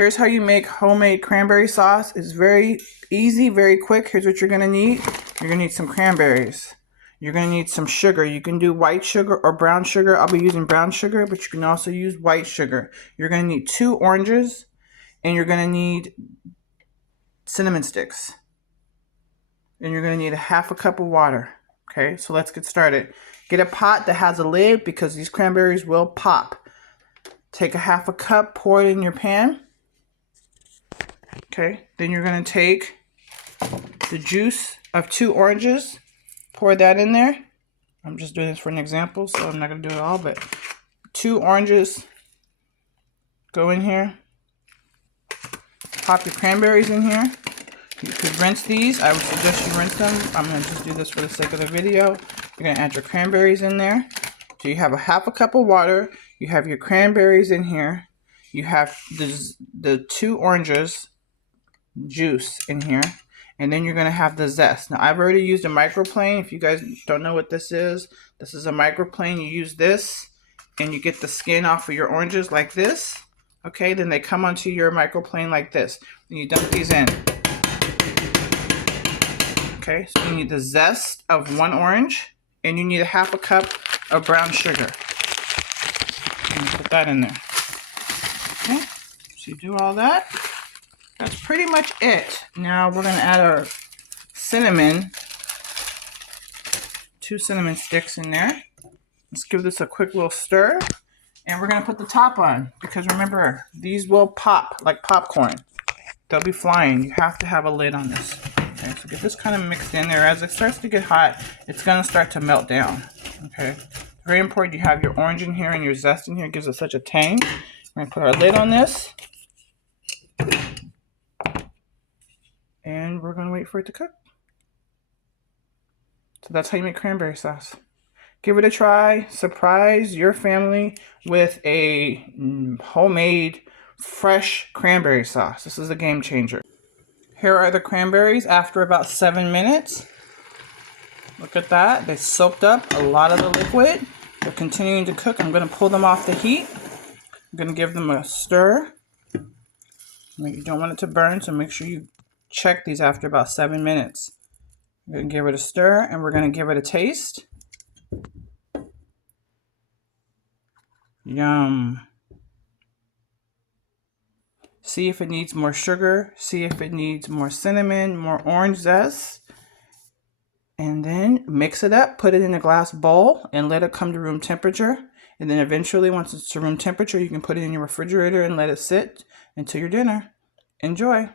Here's how you make homemade cranberry sauce. It's very easy, very quick. Here's what you're gonna need. You're gonna need some cranberries. You're gonna need some sugar. You can do white sugar or brown sugar. I'll be using brown sugar, but you can also use white sugar. You're gonna need 2 oranges, and you're gonna need cinnamon sticks. And you're gonna need a half a cup of water. Okay, so let's get started. Get a pot that has a lid because these cranberries will pop. Take a half a cup, pour it in your pan. Okay, then you're going to take the juice of 2 oranges, pour that in there. I'm just doing this for an example, so I'm not going to do it all, but 2 oranges go in here. Pop your cranberries in here. You could rinse these. I would suggest you rinse them. I'm going to just do this for the sake of the video. You're going to add your cranberries in there. So you have a half a cup of water. You have your cranberries in here. You have the 2 oranges juice in here, and then you're going to have the zest. Now I've already used a microplane. If you guys don't know what this is a microplane. You use this and you get the skin off of your oranges like this. Okay, then they come onto your microplane like this, and you dump these in. Okay, so you need the zest of 1 orange, and you need a half a cup of brown sugar. And put that in there. Okay, so you do all that. That's pretty much it. Now we're going to add our cinnamon. 2 cinnamon sticks in there. Let's give this a quick little stir. And we're going to put the top on. Because remember, these will pop like popcorn. They'll be flying. You have to have a lid on this. Okay, so get this kind of mixed in there. As it starts to get hot, it's going to start to melt down. Okay. Very important you have your orange in here and your zest in here. It gives it such a tang. We're going to put our lid on this. And we're going to wait for it to cook. So that's how you make cranberry sauce. Give it a try. Surprise your family with a homemade, fresh cranberry sauce. This is a game changer. Here are the cranberries after about 7 minutes. Look at that. They soaked up a lot of the liquid. They're continuing to cook. I'm going to pull them off the heat. I'm going to give them a stir. You don't want it to burn, so make sure you check these after about 7 minutes. We're going to give it a stir, and we're going to give it a taste. Yum. See if it needs more sugar. See if it needs more cinnamon, more orange zest. And then mix it up, put it in a glass bowl, and let it come to room temperature. And then eventually, once it's to room temperature, you can put it in your refrigerator and let it sit until your dinner. Enjoy.